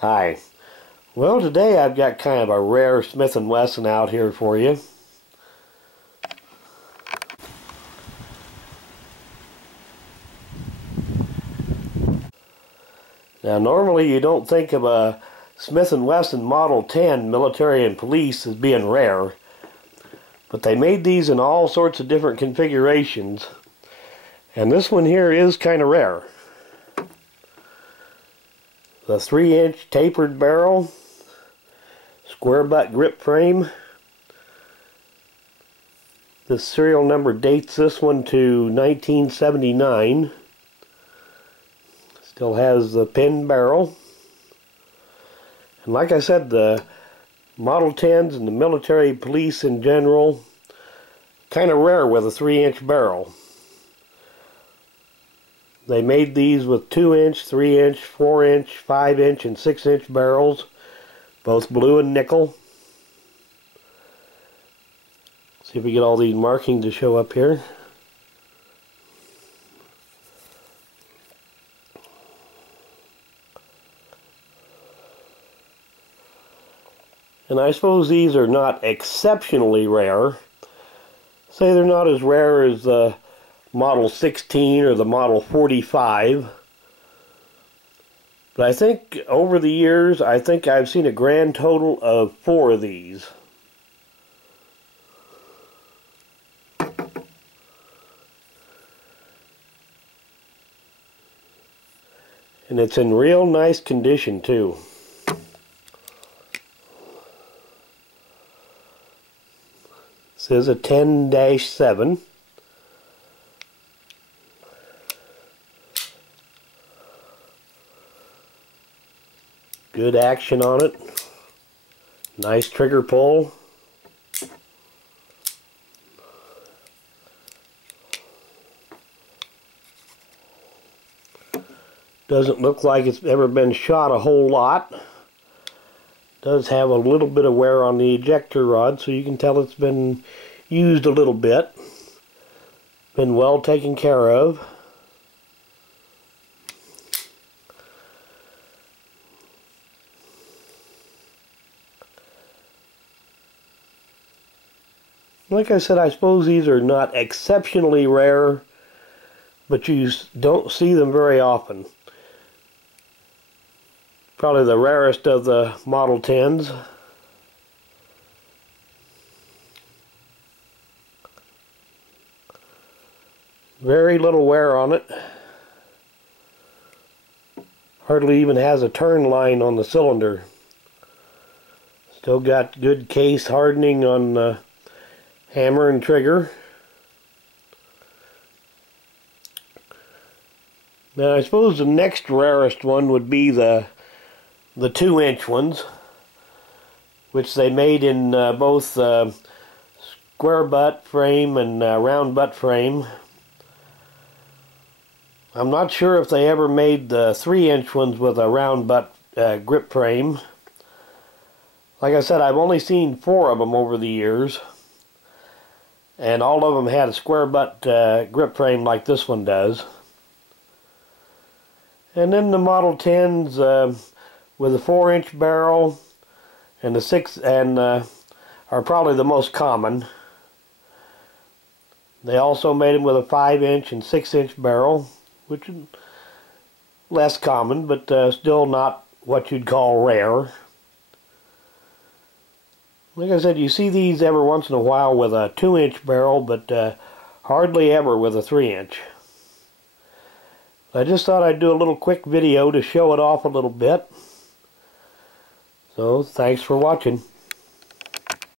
Hi. Well, today I've got kind of a rare Smith & Wesson out here for you. Now, normally you don't think of a Smith & Wesson Model 10 Military and Police as being rare, but they made these in all sorts of different configurations, and this one here is kind of rare. The 3-inch tapered barrel, square butt grip frame. The serial number dates this one to 1979. Still has the pin barrel. And like I said, the Model 10s and the military police in general, kind of rare with a 3-inch barrel. They made these with 2-inch, 3-inch, 4-inch, 5-inch, and 6-inch barrels, both blue and nickel. See if we get all these markings to show up here. And I suppose these are not exceptionally rare. Say they're not as rare as the Model 16 or the Model 45. But I think over the years, I've seen a grand total of 4 of these. And it's in real nice condition too. This is a 10-7. Good action on it. Nice trigger pull. Doesn't look like it's ever been shot a whole lot. Does have a little bit of wear on the ejector rod, so you can tell it's been used a little bit. Been well taken care of. Like I said, I suppose these are not exceptionally rare, but you don't see them very often. Probably the rarest of the Model 10s. Very little wear on it. Hardly even has a turn line on the cylinder. Still got good case hardening on the hammer and trigger. Now I suppose the next rarest one would be the 2-inch ones, which they made in both square butt frame and round butt frame. I'm not sure if they ever made the 3-inch ones with a round butt grip frame. Like I said, I've only seen 4 of them over the years, and all of them had a square butt grip frame like this one does. And then the Model 10s with a 4-inch barrel and the 6 and are probably the most common. They also made them with a 5-inch and 6-inch barrel, which is less common, but still not what you'd call rare. Like I said, you see these every once in a while with a 2-inch barrel, but hardly ever with a 3-inch. I just thought I'd do a little quick video to show it off a little bit. So, thanks for watching.